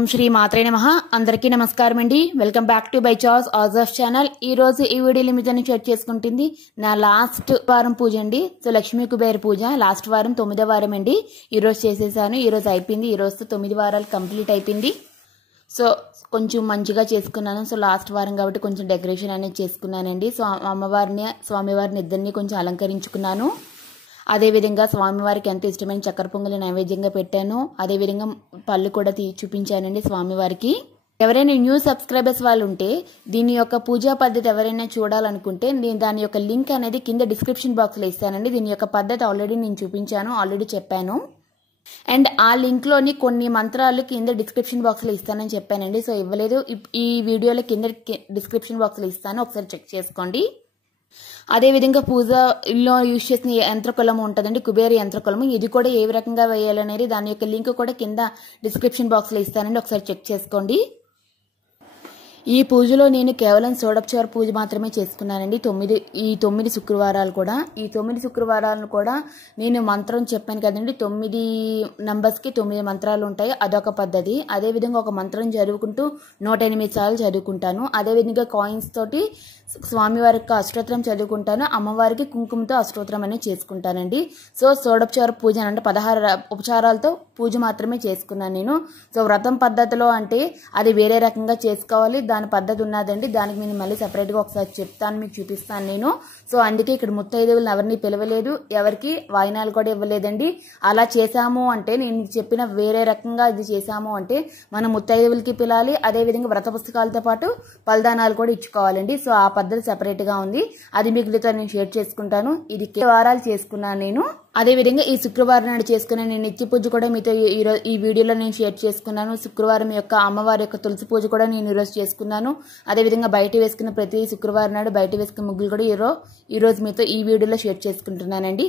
ఓం శ్రీ మాత్రే నమః. అందరికీ నమస్కారం అండి. Welcome back to by choice ఆజఫ్ ఛానల్. ఈ రోజు ఈ వీడియోలో మీతో షేర్ చేసుకుంటుంది నా లాస్ట్ వారం పూజ అండి. సో లక్ష్మీ కుబేర పూజ లాస్ట్ వారం 9వ వారం అండి. ఈ రోజు చేసేసాను. ఈ రోజు అయిపోయింది. ఈ రోజుతో 9 వారాలు కంప్లీట్ అయిపోయింది. సో కొంచెం మంచిగా చేసుకున్నాను. సో లాస్ట్ వారం కాబట్టి కొంచెం డెకరేషన్ అనేది చేసుకున్నానండి. సో అమ్మవారిని స్వామివారిని ఇద్దరిని కొంచెం అలంకరించుకున్నాను. అదేవిధంగా స్వామివారికి ఎంత ఇష్టమైన చక్కెర పొంగలి నైవేద్యంగా పెట్టాను. అదేవిధంగా పళ్ళు కూడా చూపించానండి స్వామివారికి. ఎవరైనా న్యూ సబ్స్క్రైబర్స్ వాళ్ళు ఉంటే దీని యొక్క పూజా పద్ధతి ఎవరైనా చూడాలనుకుంటే నేను దాని యొక్క లింక్ అనేది కింద డిస్క్రిప్షన్ బాక్స్లో ఇస్తానండి. దీని యొక్క పద్ధతి ఆల్రెడీ నేను చూపించాను, ఆల్రెడీ చెప్పాను. అండ్ ఆ లింక్లోని కొన్ని మంత్రాలు కింద డిస్క్రిప్షన్ బాక్స్లో ఇస్తానని చెప్పానండి. సో ఇవ్వలేదు, ఈ వీడియోలో కింద డిస్క్రిప్షన్ బాక్స్లో ఇస్తాను, ఒకసారి చెక్ చేసుకోండి. అదేవిధంగా పూజలో యూజ్ చేసిన యంత్రకులము ఉంటుందండి, కుబేర యంత్రకులము. ఇది కూడా ఏ రకంగా వేయాలనేది దాని యొక్క లింక్ కూడా కింద డిస్క్రిప్షన్ బాక్స్లో ఇస్తానండి, ఒకసారి చెక్ చేసుకోండి. ఈ పూజలో నేను కేవలం సోడపచారు పూజ మాత్రమే చేసుకున్నానండి. ఈ 9 శుక్రవారాలు కూడా. ఈ 9 శుక్రవారాలను కూడా నేను మంత్రం చెప్పాను కదండి, 9 నంబర్స్కి 9 మంత్రాలు ఉంటాయి, అదొక పద్ధతి. అదేవిధంగా ఒక మంత్రం చదువుకుంటూ 108 సార్లు చదువుకుంటాను. అదేవిధంగా కాయిన్స్ తోటి స్వామివారికి అష్టోత్తరం చదువుకుంటాను. అమ్మవారికి కుంకుమతో అష్టోత్తరం అనేది చేసుకుంటానండి. సో సోడపచారు పూజ అంటే 16 ఉపచారాలతో పూజ మాత్రమే చేసుకున్నాను నేను. సో వ్రతం పద్ధతిలో అంటే అది వేరే రకంగా చేసుకోవాలి, దాని పద్ధతి ఉన్నదండి. దానికి నేను మళ్ళీ సపరేట్గా ఒకసారి చెప్తాను, మీకు చూపిస్తాను నేను. సో అందుకే ఇక్కడ ముత్తైదువులను ఎవరిని పిలవలేదు, ఎవరికి వాయినాలు కూడా ఇవ్వలేదండి. అలా చేశాము అంటే నేను చెప్పిన వేరే రకంగా ఇది చేశాము అంటే మనం ముత్తైదువులకి పిలాలి. అదేవిధంగా వ్రత పుస్తకాలతో పాటు బలిదానాలు కూడా ఇచ్చుకోవాలండి. సో ఆ పద్ధతి సెపరేట్గా ఉంది, అది మీకు నేను షేర్ చేసుకుంటాను. ఇది వారాలు చేసుకున్నాను నేను. అదేవిధంగా ఈ శుక్రవారం నాడు చేసుకున్న నేను నిత్య పూజ కూడా మీతో ఈ వీడియోలో నేను షేర్ చేసుకున్నాను. శుక్రవారం యొక్క అమ్మవారి యొక్క తులసి పూజ కూడా నేను ఈరోజు చేసుకున్నాను. అదేవిధంగా బయట వేసుకున్న ప్రతి శుక్రవారం నాడు బయట వేసుకున్న ముగ్గులు కూడా ఈరోజు మీతో ఈ వీడియోలో షేర్ చేసుకుంటున్నానండి.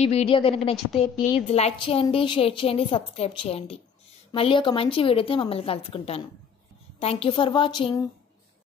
ఈ వీడియో కనుక నచ్చితే ప్లీజ్ లైక్ చేయండి, షేర్ చేయండి, సబ్స్క్రైబ్ చేయండి. మళ్ళీ ఒక మంచి వీడియోతో మమ్మల్ని కలుసుకుంటాను. Thank you for watching.